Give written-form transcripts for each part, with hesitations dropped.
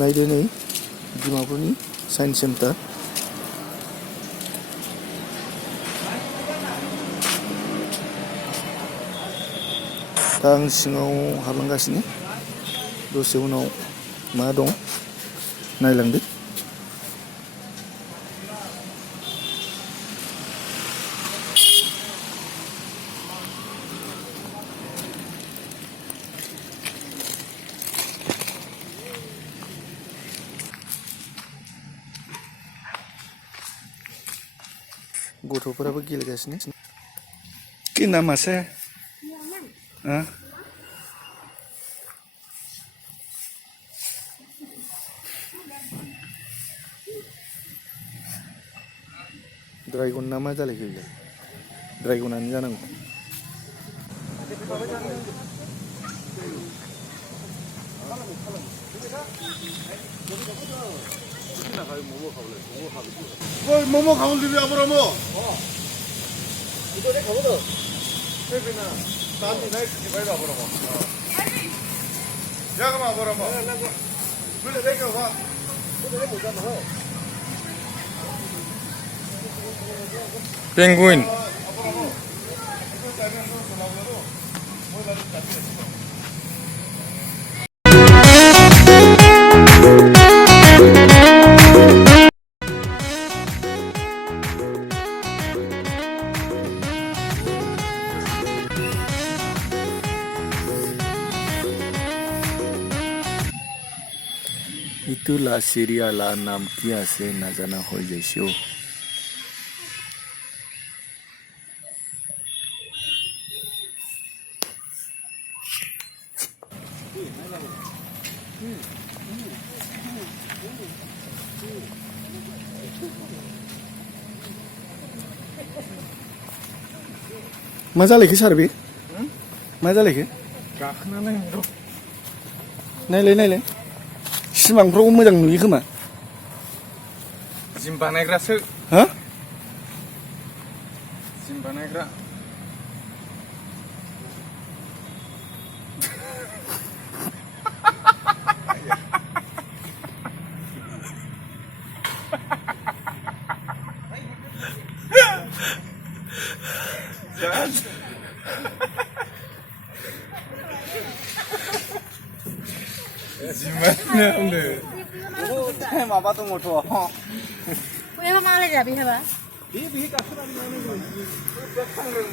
नायदो नै डिमापुरनि science centre दा आं सिङाव हाबलांगासिनो दसे उनाव मा दं नायलांदो गथ'फोराबो गेलेगासिनो कि नामासे ड्रागन ना मा जालायखो बेलाय ड्रागनानो जानांगौ मोमो खाऊन दिबी आपण मो 이거 내 가보다 세빈아 다음에 날 그렇게 빨리 와보라 뭐 야 그만 와보라 뭐 그래 내가 와 그래 못 잡아 펭귄 Itulah serialah nam kiase nazana hoi jaisyo. मा जालायखो सार बे मा जालायखो गाखोनानै नायलाय नायलाय सिमांफ्राव मोजां नुयो खोमा जिम बानायग्रासो हा जिम बानायग्रा 마바 동 오토 왜 말래 잡이 해봐. 비 가스라는 거는 벽상만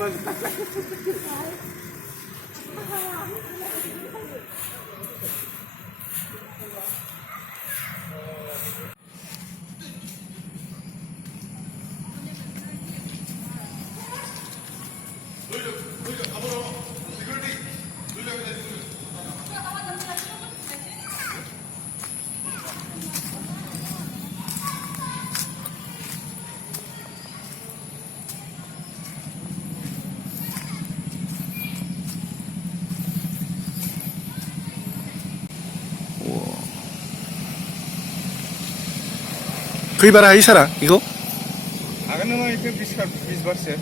खैबार हायो सारा बेखौ हागोन नामा बेखौ 20 बारसो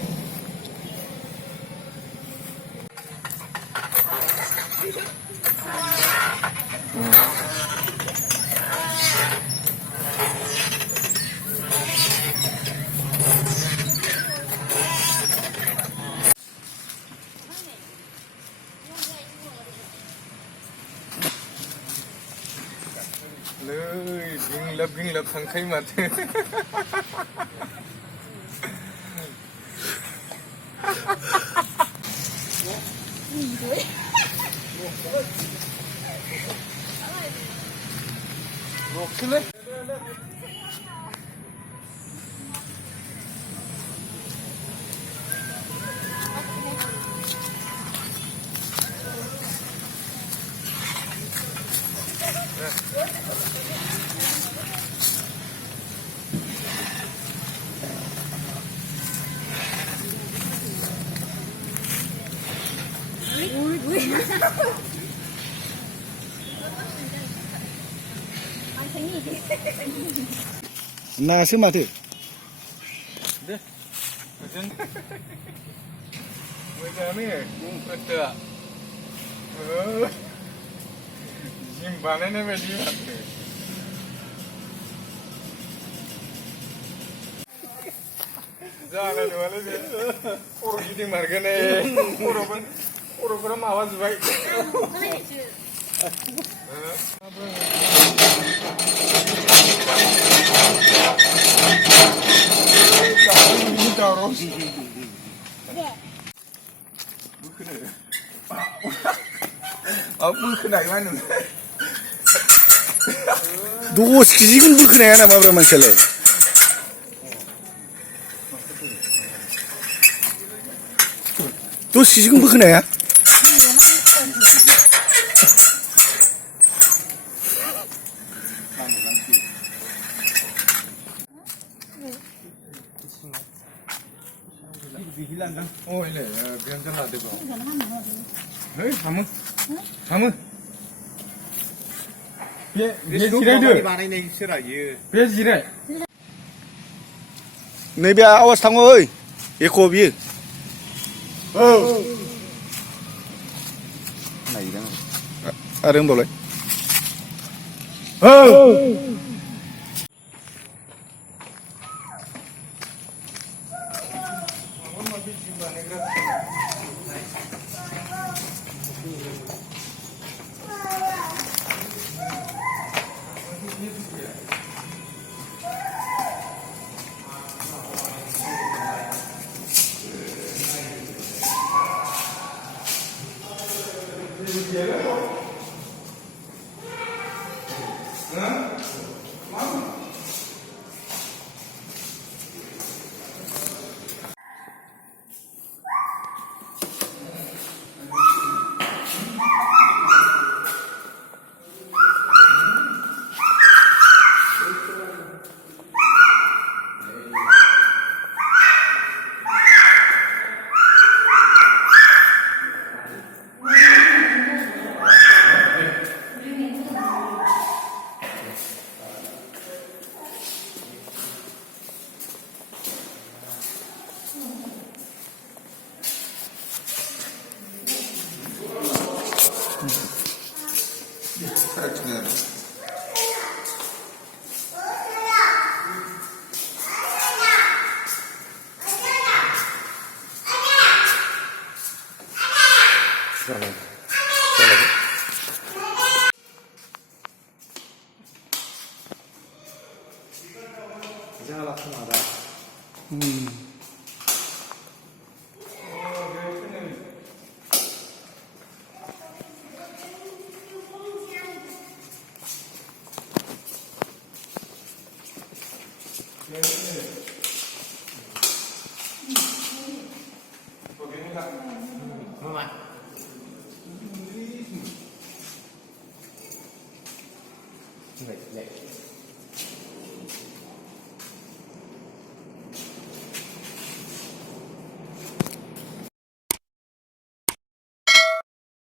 गिंलाब थांखायो माथो 녹슬래 नासो माथो दे मोजाङानो बुंफोरदो जिम बानायनाय बायदि माथो जानाय नङालै बे खर' गिदिंमारगोन खर'फोरा माबाजोब्बाय बोखोनाय मा होनो दस केजिखौनो बोखोनो हाया नामाब्रा मानसियालाय दस केजिखौनो बोखोनो हाया 어이래 괜찮아 되고 에이 잠은 얘 지랄들 왜 지랄 नैबे आवाज थाङो ओइ एख' बियो नायदां आरो होनबालाय